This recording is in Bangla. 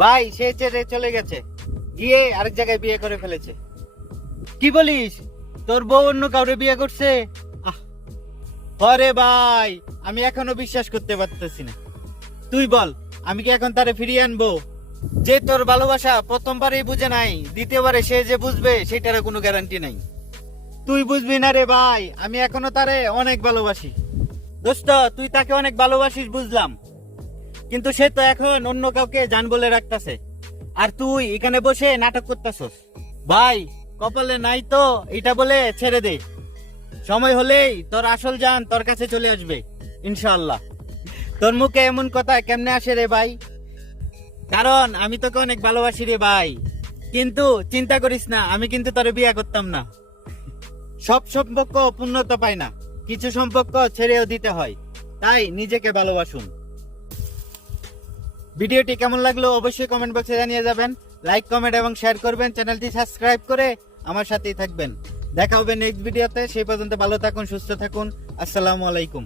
ভাই সে ছেড়ে চলে গেছে, গিয়ে আরেক জায়গায় বিয়ে করে ফেলেছে। কি বলিস, তোর বউ অন্য কাউরে বিয়ে করছে? আরে ভাই, আমি এখনো বিশ্বাস করতে পারতেছি না। তুই বল, আমি কি এখন তারে ফিরিয়ে আনবো? যে তোর ভালোবাসা প্রথমবারেই বুঝে নাই, দ্বিতীয়বারে সে যে বুঝবে সেটার কোনো গ্যারান্টি নাই। তুই বুঝবি না রে ভাই, আমি এখনো তারে অনেক ভালোবাসি। দোস্ত, তুই তাকে অনেক ভালোবাসিস বুঝলাম, কিন্তু সে তো এখন অন্য কাউকে জান বলে রাখতাছে, আর তুই এখানে বসে নাটক করতেছস। ভাই, কপালে নাই তো এটা বলে ছেড়ে দে, সময় হলেই তোর আসল জান তোর কাছে চলে আসবে ইনশাআল্লাহ। তোর মুখে এমন কথা কেমনে আসে রে ভাই? কারণ আমি তোকে অনেক ভালোবাসি রে ভাই। কিন্তু চিন্তা করিস না, আমি কিন্তু তোরে বিয়ে করতাম না। সব সম্পর্ক পূর্ণতা পায় না, কিছু সম্পর্ক ছেড়েও দিতে হয়, তাই নিজেকে ভালোবাসুন। ভিডিওটি কেমন লাগলো অবশ্যই কমেন্ট বক্সে জানিয়ে যাবেন। লাইক, কমেন্ট এবং শেয়ার করবেন। চ্যানেলটি সাবস্ক্রাইব করে আমার সাথেই থাকবেন। দেখা হবে নেক্সট ভিডিওতে। সেই পর্যন্ত ভালো থাকুন, সুস্থ থাকুন। আসসালামু আলাইকুম।